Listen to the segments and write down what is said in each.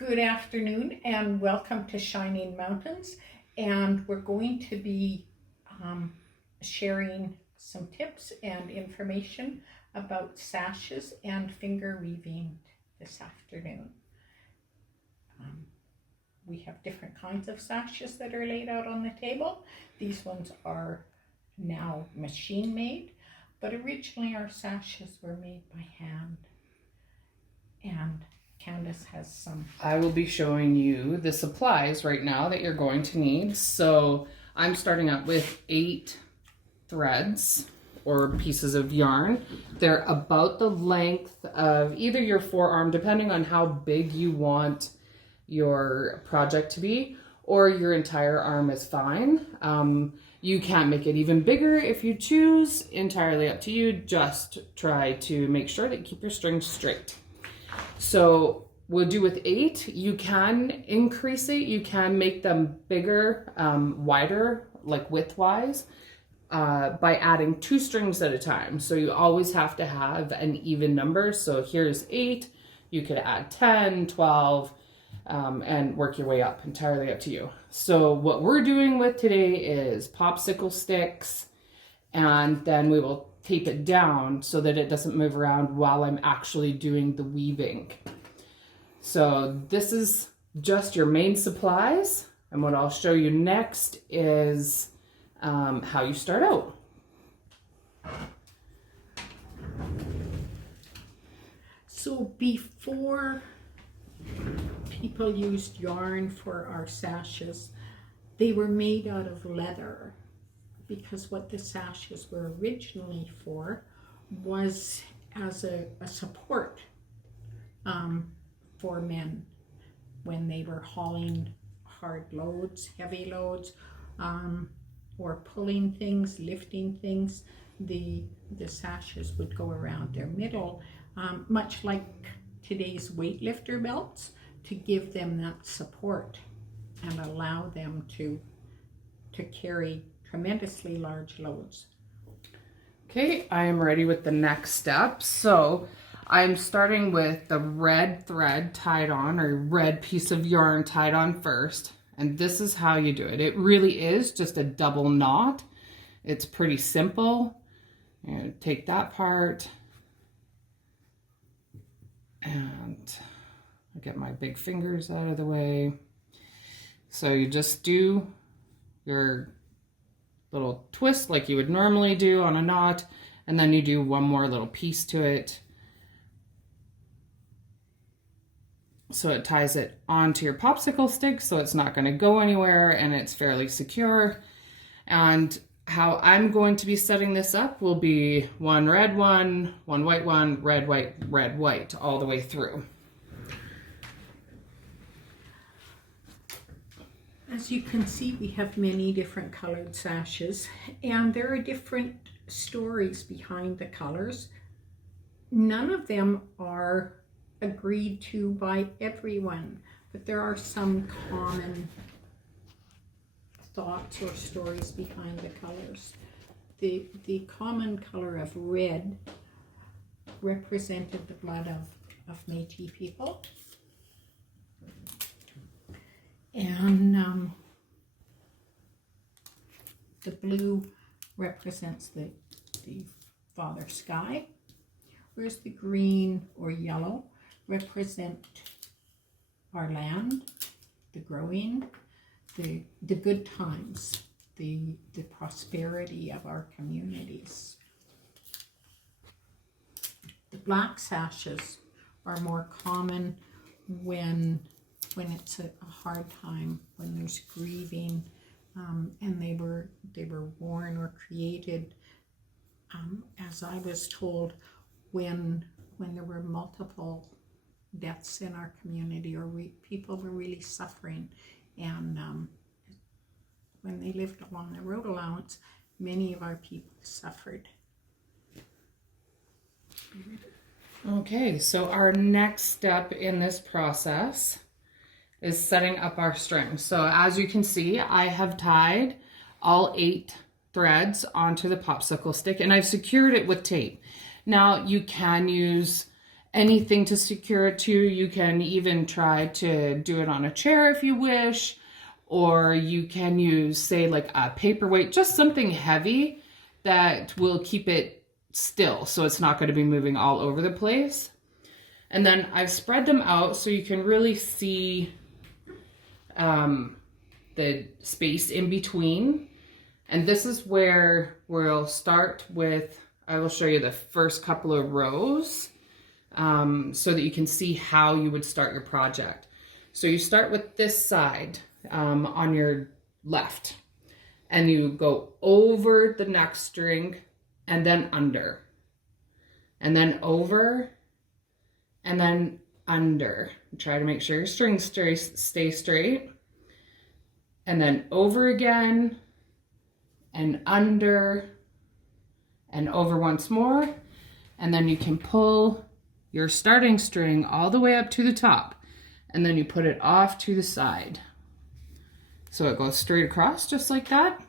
Good afternoon and welcome to Shining Mountains, and we're going to be sharing some tips and information about sashes and finger weaving this afternoon. We have different kinds of sashes that are laid out on the table. These ones are now machine made, but originally our sashes were made by hand. And Candace has some. I will be showing you the supplies right now that you're going to need. So I'm starting up with 8 threads or pieces of yarn. They're about the length of either your forearm, depending on how big you want your project to be, or your entire arm is fine. You can make it even bigger if you choose, entirely up to you. Just try to make sure that you keep your strings straight. So we'll do with 8. You can increase it. You can make them bigger, wider, like width-wise, by adding 2 strings at a time. So you always have to have an even number. So here's 8. You could add 10, 12, and work your way up, entirely up to you. So what we're doing with today is popsicle sticks, and then we will tape it down so that it doesn't move around while I'm actually doing the weaving. So this is just your main supplies, and what I'll show you next is how you start out. So before people used yarn for our sashes, they were made out of leather, because what the sashes were originally for was as a support for men when they were hauling hard loads, heavy loads, or pulling things, lifting things. The sashes would go around their middle, much like today's weightlifter belts, to give them that support and allow them to carry tremendously large loads. Okay, I am ready with the next step. So I'm starting with the red thread tied on, or red piece of yarn tied on first. And this is how you do it. It really is just a double knot. It's pretty simple. And take that part, and I'll get my big fingers out of the way. So you just do your little twist like you would normally do on a knot, and then you do one more little piece to it. So it ties it onto your popsicle stick, so it's not going to go anywhere and it's fairly secure. And how I'm going to be setting this up will be one red one white one, red, white, all the way through. As you can see, we have many different colored sashes, and there are different stories behind the colors. None of them are agreed to by everyone, but there are some common thoughts or stories behind the colors. The common color of red represented the blood of Métis people. And the blue represents the Father Sky, whereas the green or yellow represent our land, the growing, the good times, the prosperity of our communities. The black sashes are more common when it's a hard time, when there's grieving, and they were worn or created, as I was told, when there were multiple deaths in our community, or people were really suffering, and when they lived along the road allowance, many of our people suffered. Okay, so our next step in this process is setting up our strings. So as you can see, I have tied all 8 threads onto the popsicle stick, and I've secured it with tape. Now you can use anything to secure it to. You can even try to do it on a chair if you wish, or you can use, say, like a paperweight, just something heavy that will keep it still so it's not going to be moving all over the place. And then I've spread them out so you can really see the space in between. And this is where we'll start with, I will show you the first couple of rows so that you can see how you would start your project. So you start with this side on your left, and you go over the next string and then under, and then over and then under. Try to make sure your strings stay straight, and then over again and under and over once more. And then you can pull your starting string all the way up to the top, and then you put it off to the side. So it goes straight across just like that.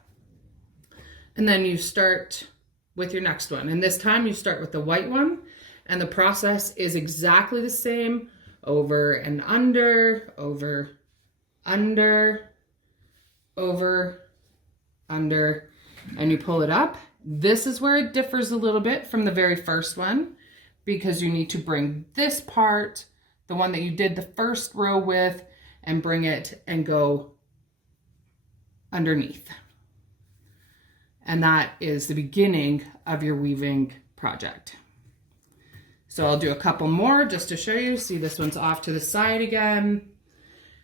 And then you start with your next one. And this time you start with the white one, and the process is exactly the same. Over and under, over, under, over, under, and you pull it up. This is where it differs a little bit from the very first one, because you need to bring this part, the one that you did the first row with, and bring it and go underneath. And that is the beginning of your weaving project. So I'll do a couple more just to show you. See, this one's off to the side again.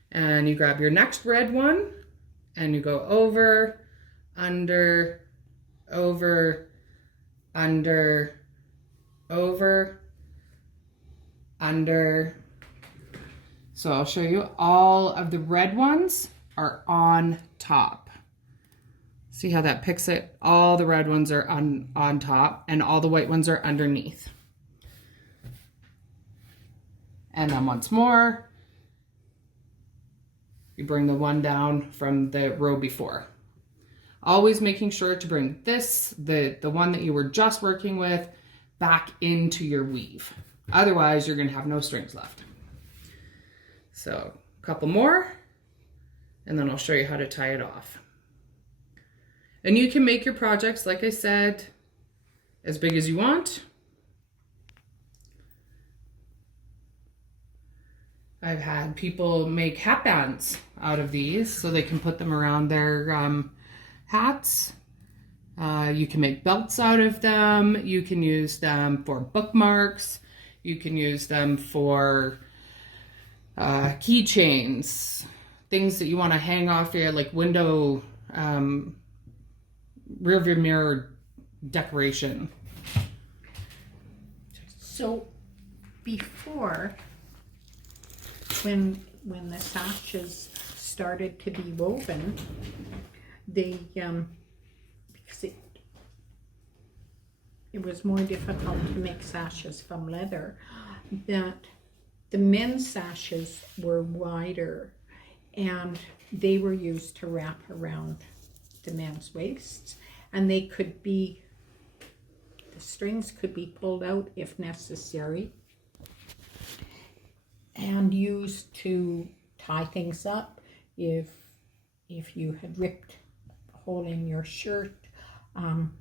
And you grab your next red one and you go over, under, over, under, over, under. So I'll show you, all of the red ones are on top. See how that picks it? All the red ones are on top, and all the white ones are underneath. And then once more, you bring the one down from the row before. Always making sure to bring this, the one that you were just working with, back into your weave. Otherwise, you're going to have no strings left. So a couple more, and then I'll show you how to tie it off. And you can make your projects, like I said, as big as you want. I've had people make hat bands out of these so they can put them around their hats. You can make belts out of them. You can use them for bookmarks. You can use them for keychains, things that you want to hang off your like window, rear view mirror decoration. So before, when the sashes started to be woven, they because it was more difficult to make sashes from leather, that the men's sashes were wider, and they were used to wrap around the men's waists, and they could be, the strings could be pulled out if necessary and used to tie things up. If you had ripped a hole in your shirt,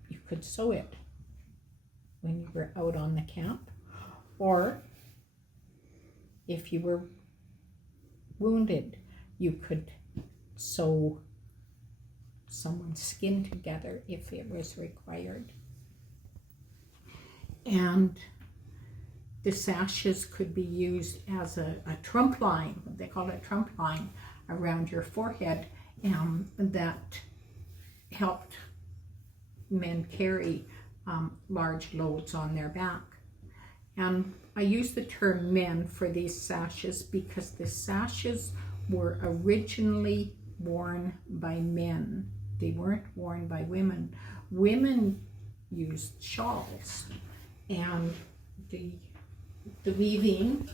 you could sew it when you were out on the camp. Or if you were wounded, you could sew someone's skin together if it was required. And the sashes could be used as a trunk line, they call it a trunk line, around your forehead, that helped men carry large loads on their back. And I use the term men for these sashes because the sashes were originally worn by men. They weren't worn by women. Women used shawls, and the weaving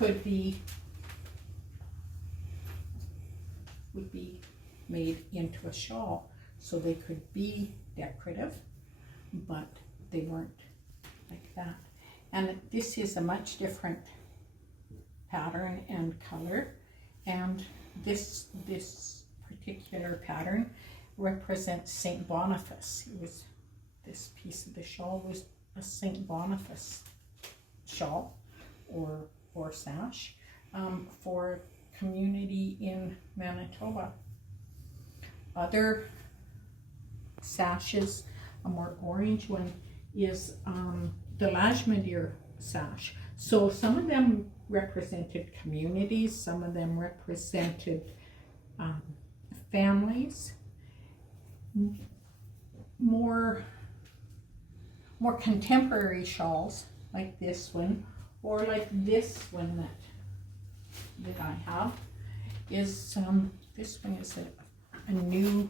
would be made into a shawl, so they could be decorative, but they weren't like that. And this is a much different pattern and color. And this particular pattern represents Saint Boniface. It was, this piece of the shawl was a Saint Boniface shawl or sash for community in Manitoba. Other sashes, a more orange one, is the Lashmadier sash. So some of them represented communities, some of them represented families. More contemporary shawls like this one, or like this one that I have, is this one is a new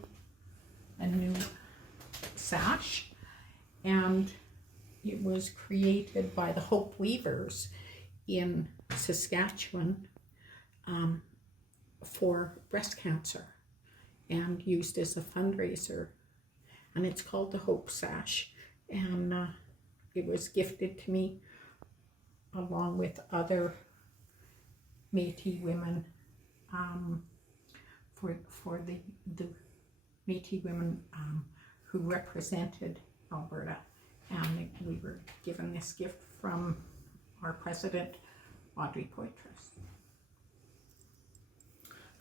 sash, and it was created by the Hope Weavers in Saskatchewan for breast cancer, and used as a fundraiser, and it's called the Hope Sash, and it was gifted to me along with other Métis women for the Métis women who represented Alberta, and we were given this gift from our president, Audrey Poitras.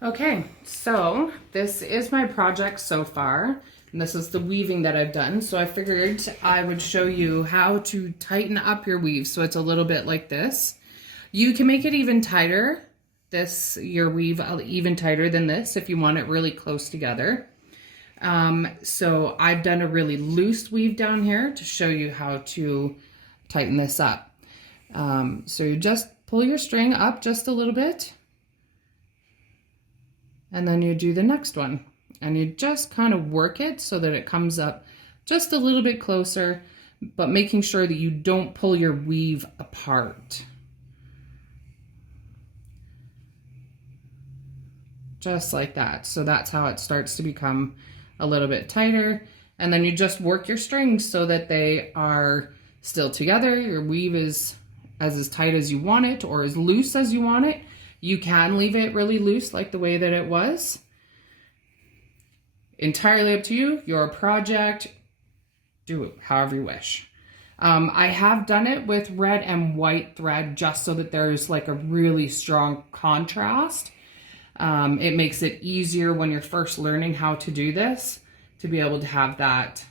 Okay, so this is my project so far, and this is the weaving that I've done. So I figured I would show you how to tighten up your weave so it's a little bit like this. You can make it even tighter, your weave even tighter than this if you want it really close together. So I've done a really loose weave down here to show you how to tighten this up. So you just pull your string up just a little bit, and then you do the next one, and you just kind of work it so that it comes up just a little bit closer, but making sure that you don't pull your weave apart. Just like that. So that's how it starts to become a little bit tighter. And then you just work your strings so that they are still together. Your weave is as tight as you want it, or as loose as you want it. You can leave it really loose like the way that it was. Entirely up to you, your project, do it however you wish. I have done it with red and white thread just so that there's like a really strong contrast. It makes it easier when you're first learning how to do this to be able to have that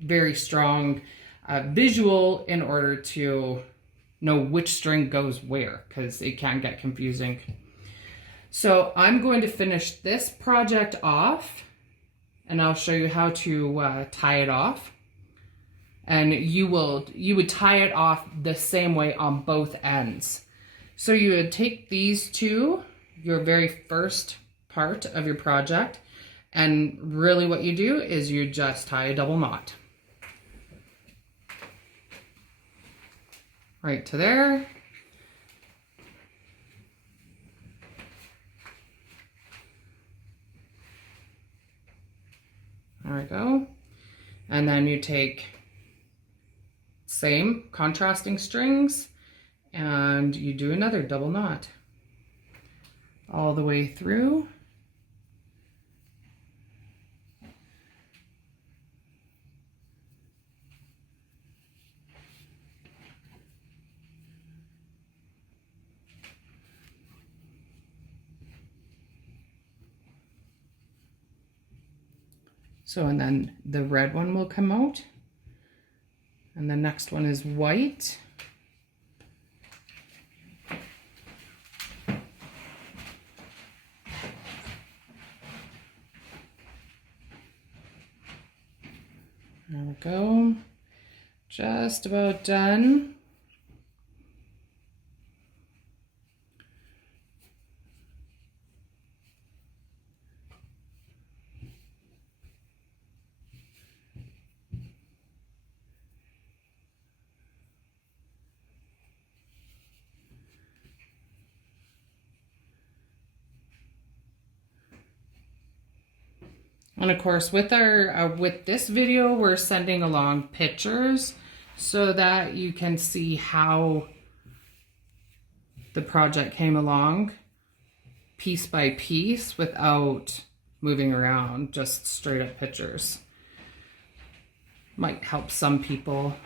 very strong visual in order to know which string goes where, because it can get confusing. So I'm going to finish this project off, and I'll show you how to tie it off. And you would tie it off the same way on both ends. So you would take these two, your very first part of your project, and really what you do is you just tie a double knot. Right to there. There we go. And then you take same contrasting strings and you do another double knot all the way through. So, and then the red one will come out, and the next one is white. There we go. Just about done. And of course, with our with this video, we're sending along pictures. so that you can see how the project came along piece by piece without moving around, just straight up pictures. Might help some people.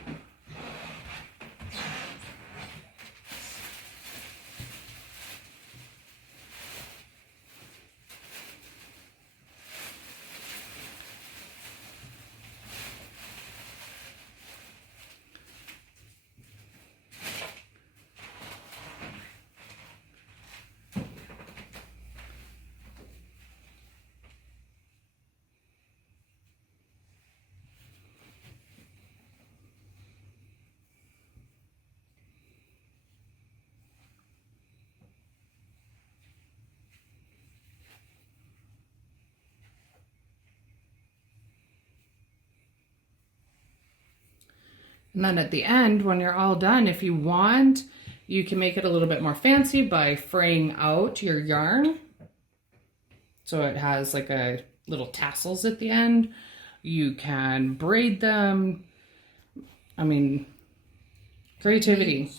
And then at the end, when you're all done, if you want, you can make it a little bit more fancy by fraying out your yarn. So it has like a little tassels at the end. You can braid them. I mean, creativity.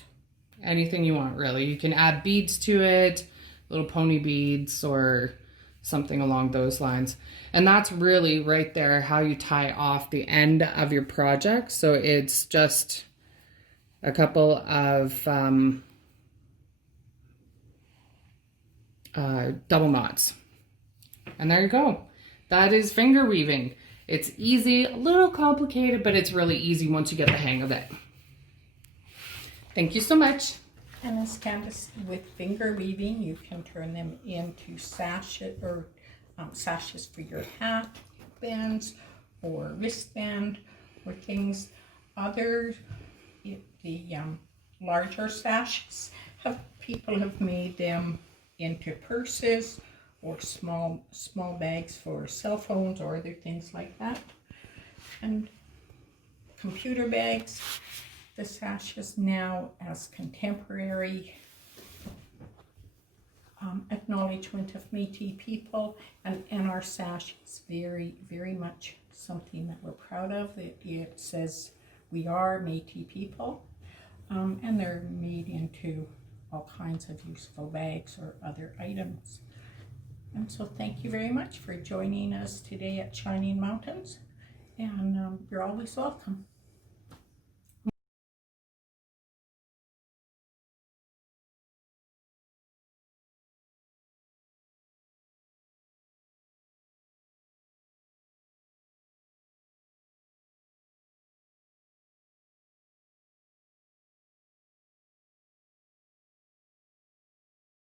Anything you want, really. You can add beads to it, little pony beads or something along those lines. And that's really right there how you tie off the end of your project. So it's just a couple of double knots. And there you go. That is finger weaving. It's easy, a little complicated, but it's really easy once you get the hang of it. Thank you so much. And as Candace, with finger weaving, you can turn them into sashes or sashes for your hat bands or wristband or things. The larger sashes, people have made them into purses or small bags for cell phones or other things like that. And computer bags. The sashes now as contemporary acknowledgement of Métis people, and our sash is very, very much something that we're proud of. It says we are Métis people, and they're made into all kinds of useful bags or other items. And so thank you very much for joining us today at Shining Mountains, and you're always welcome.